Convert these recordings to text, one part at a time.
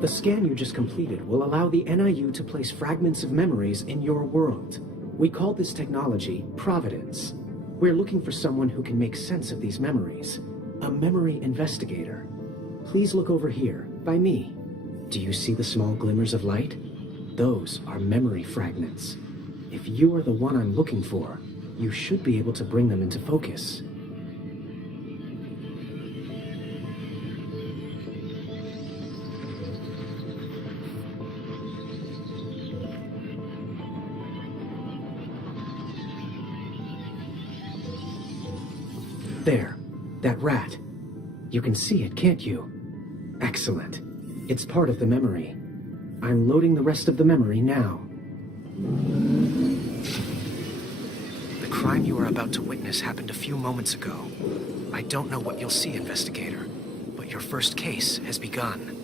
The scan you just completed will allow the NIU to place fragments of memories in your world. We call this technology Providence. We're looking for someone who can make sense of these memories. A memory investigator. Please look over here, by me. Do you see the small glimmers of light? Those are memory fragments. If you are the one I'm looking for, you should be able to bring them into focus. There, that rat. You can see it, can't you? Excellent. It's part of the memory. I'm loading the rest of the memory now. The crime you are about to witness happened a few moments ago. I don't know what you'll see, investigator, but your first case has begun.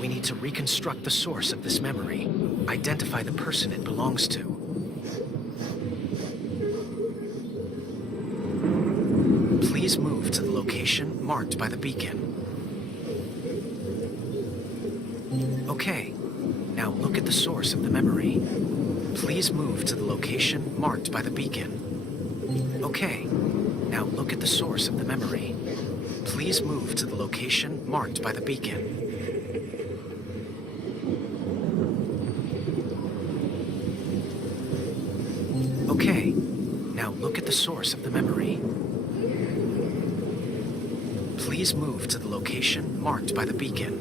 We need to reconstruct the source of this memory, identify the person it belongs to. Please move to the location marked by the beacon. Okay, now look at the source of the memory. Please move to the location marked by the beacon. Okay, now look at the source of the memory. Please move to the location marked by the beacon. Okay, now look at the source of the memory. Please move to the location marked by the beacon.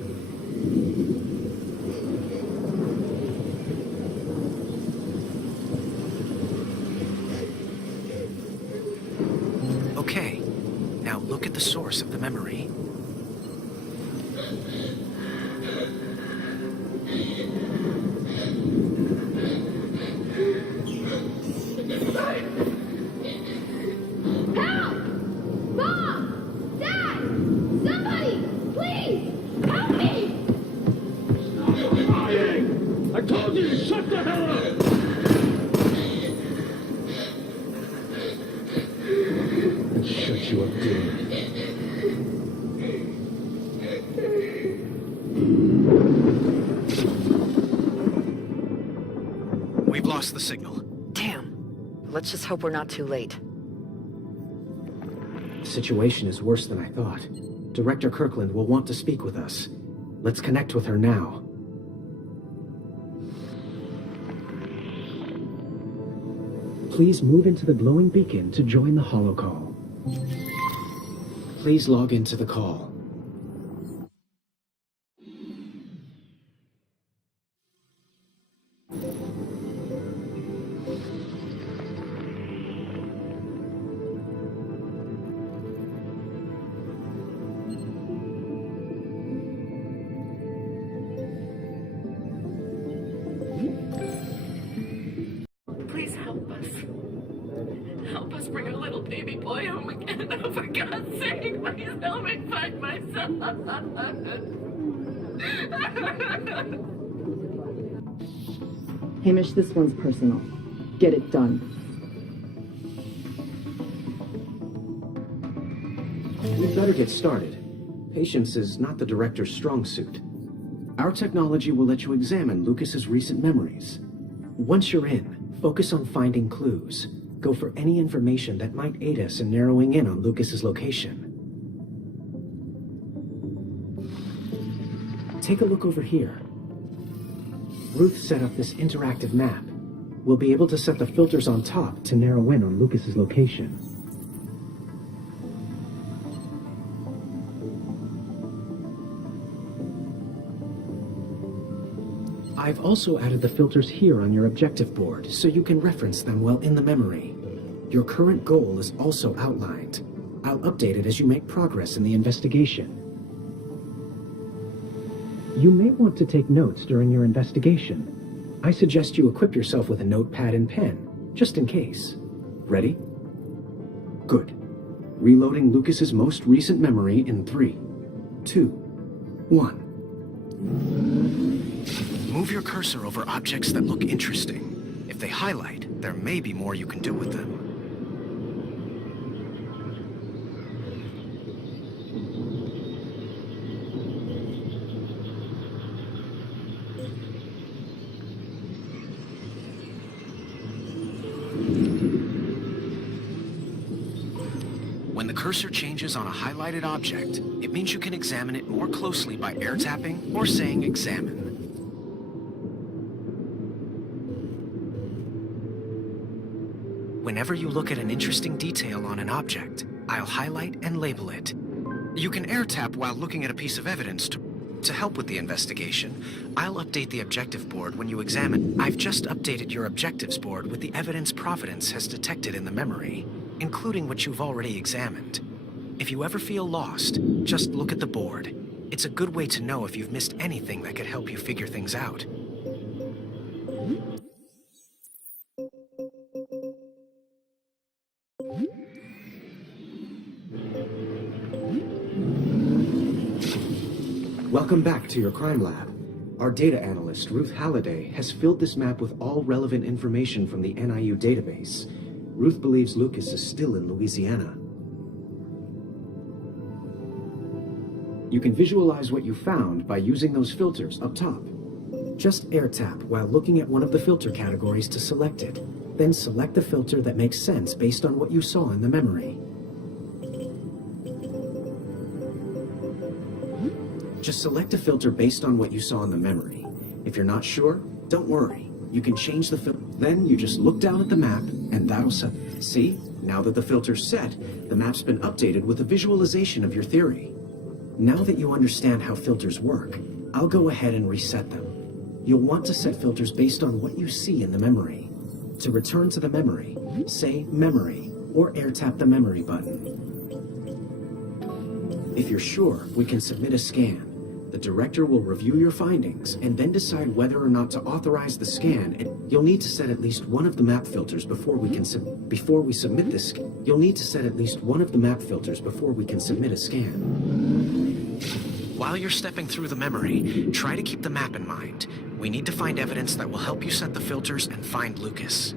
Okay, now look at the source of the memory. We've lost the signal. Damn. Let's just hope we're not too late. The situation is worse than I thought. Director Kirkland will want to speak with us. Let's connect with her now. Please move into the glowing beacon to join the holocall. Please log into the call. Please help us. Help us bring our little baby boy home again. Oh, for God's sake, please help me find my son. Hamish, this one's personal. Get it done. We'd better get started. Patience is not the director's strong suit. Our technology will let you examine Lucas's recent memories. Once you're in, focus on finding clues. Go for any information that might aid us in narrowing in on Lucas's location. Take a look over here. Ruth set up this interactive map. We'll be able to set the filters on top to narrow in on Lucas's location. I've also added the filters here on your objective board, so you can reference them while in the memory. Your current goal is also outlined. I'll update it as you make progress in the investigation. You may want to take notes during your investigation. I suggest you equip yourself with a notepad and pen, just in case. Ready? Good. Reloading Lucas's most recent memory in 3, 2, 1. Move your cursor over objects that look interesting. If they highlight, there may be more you can do with them. When the cursor changes on a highlighted object, it means you can examine it more closely by air tapping or saying examine. Whenever you look at an interesting detail on an object, I'll highlight and label it. You can air tap while looking at a piece of evidence to help with the investigation. I'll update the objective board when you examine. I've just updated your objectives board with the evidence Providence has detected in the memory, including what you've already examined. If you ever feel lost, just look at the board. It's a good way to know if you've missed anything that could help you figure things out. Welcome back to your crime lab. Our data analyst, Ruth Halliday, has filled this map with all relevant information from the NIU database. Ruth believes Lucas is still in Louisiana. You can visualize what you found by using those filters up top. Just air tap while looking at one of the filter categories to select it. Then select the filter that makes sense based on what you saw in the memory. Just select a filter based on what you saw in the memory. If you're not sure, don't worry. You can change the filter. Then you just look down at the map, and that'll set. See? Now that the filter's set, the map's been updated with a visualization of your theory. Now that you understand how filters work, I'll go ahead and reset them. You'll want to set filters based on what you see in the memory. To return to the memory, say Memory, or air tap the Memory button. If you're sure, we can submit a scan. The director will review your findings and then decide whether or not to authorize the scan. You'll need to set at least one of the map filters before we submit this. You'll need to set at least one of the map filters before we can submit a scan. While you're stepping through the memory, try to keep the map in mind. We need to find evidence that will help you set the filters and find Lucas.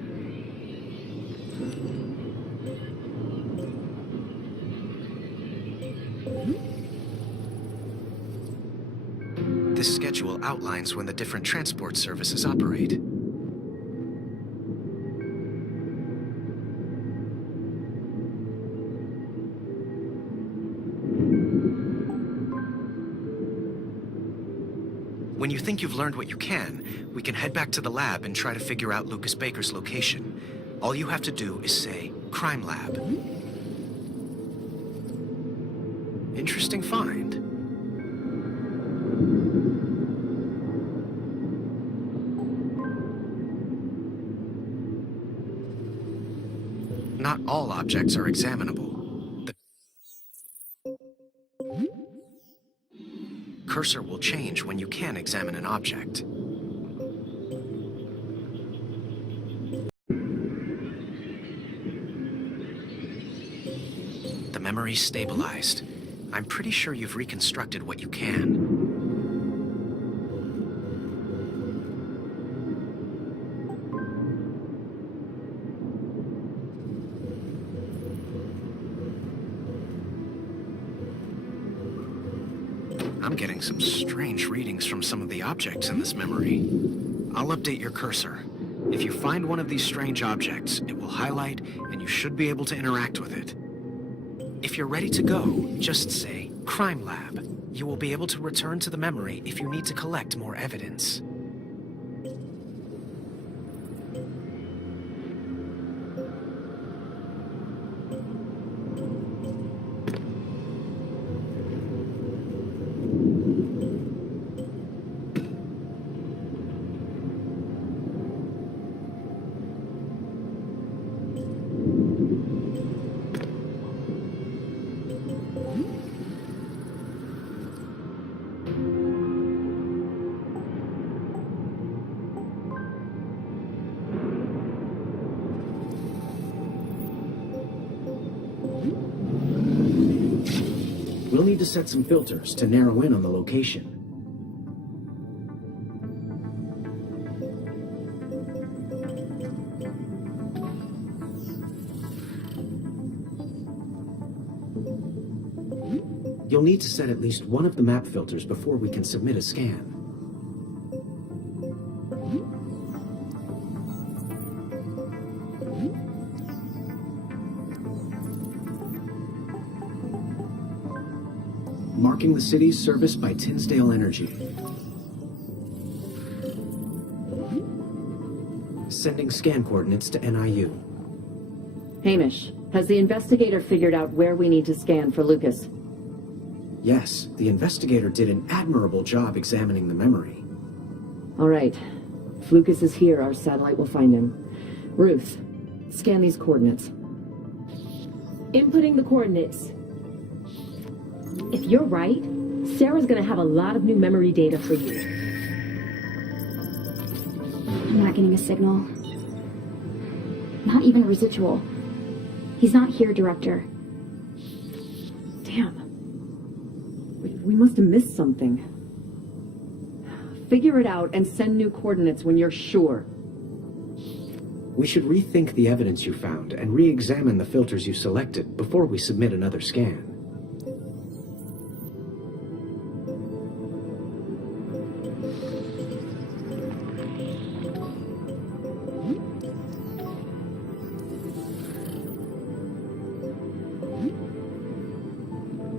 This schedule outlines when the different transport services operate. When you think you've learned what you can, we can head back to the lab and try to figure out Lucas Baker's location. All you have to do is say, Crime Lab. Interesting find. Not all objects are examinable. The cursor will change when you can examine an object. The memory's stabilized. I'm pretty sure you've reconstructed what you can. I'm getting some strange readings from some of the objects in this memory. I'll update your cursor. If you find one of these strange objects, it will highlight and you should be able to interact with it. If you're ready to go, just say, Crime Lab. You will be able to return to the memory if you need to collect more evidence. We'll need to set some filters to narrow in on the location. You'll need to set at least one of the map filters before we can submit a scan. Marking the city's service by Tinsdale Energy. Sending scan coordinates to NIU. Hamish, has the investigator figured out where we need to scan for Lucas? Yes, the investigator did an admirable job examining the memory. All right. If Lucas is here, our satellite will find him. Ruth, scan these coordinates. Inputting the coordinates. If you're right, Sarah's gonna have a lot of new memory data for you. I'm not getting a signal. Not even a residual. He's not here, Director. Damn. We must have missed something. Figure it out and send new coordinates when you're sure. We should rethink the evidence you found and re-examine the filters you selected before we submit another scan.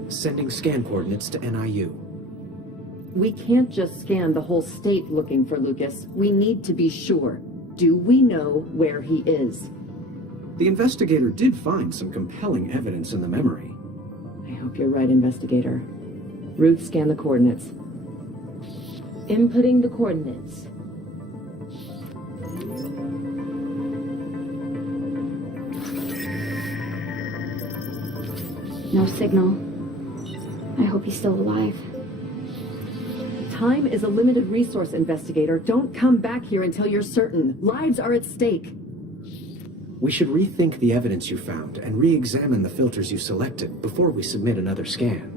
Sending scan coordinates to NIU. We can't just scan the whole state looking for Lucas. We need to be sure. Do we know where he is? The investigator did find some compelling evidence in the memory. I hope you're right, investigator. Ruth, scan the coordinates. Inputting the coordinates. No signal. I hope he's still alive. Time is a limited resource, investigator. Don't come back here until you're certain. Lives are at stake. We should rethink the evidence you found and re-examine the filters you selected before we submit another scan.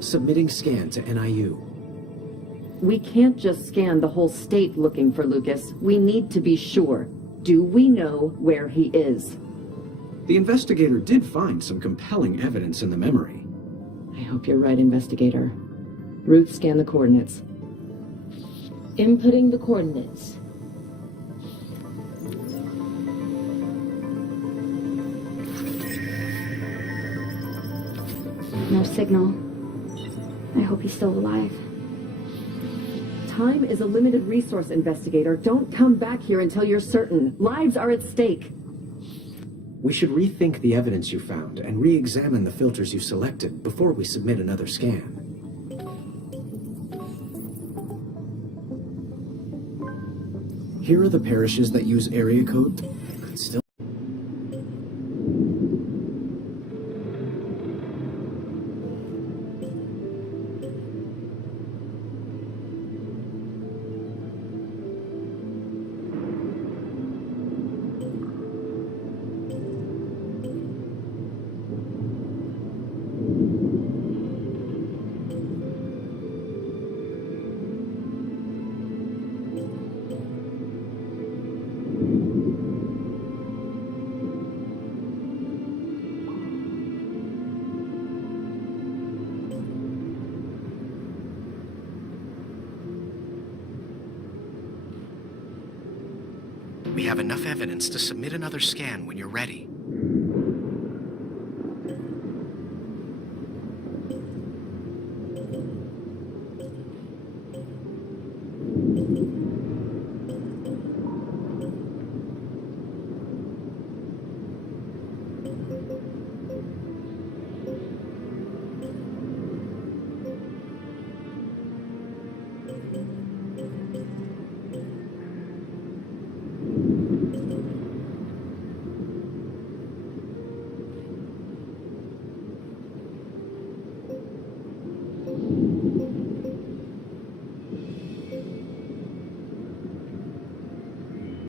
Submitting scan to NIU. We can't just scan the whole state looking for Lucas. We need to be sure. Do we know where he is? The investigator did find some compelling evidence in the memory. I hope you're right, investigator. Ruth, scan the coordinates. Inputting the coordinates. No signal. I hope he's still alive. Time is a limited resource, investigator. Don't come back here until you're certain. Lives are at stake. We should rethink the evidence you found and re-examine the filters you selected before we submit another scan. Here are the parishes that use area code, but still... We have enough evidence to submit another scan when you're ready.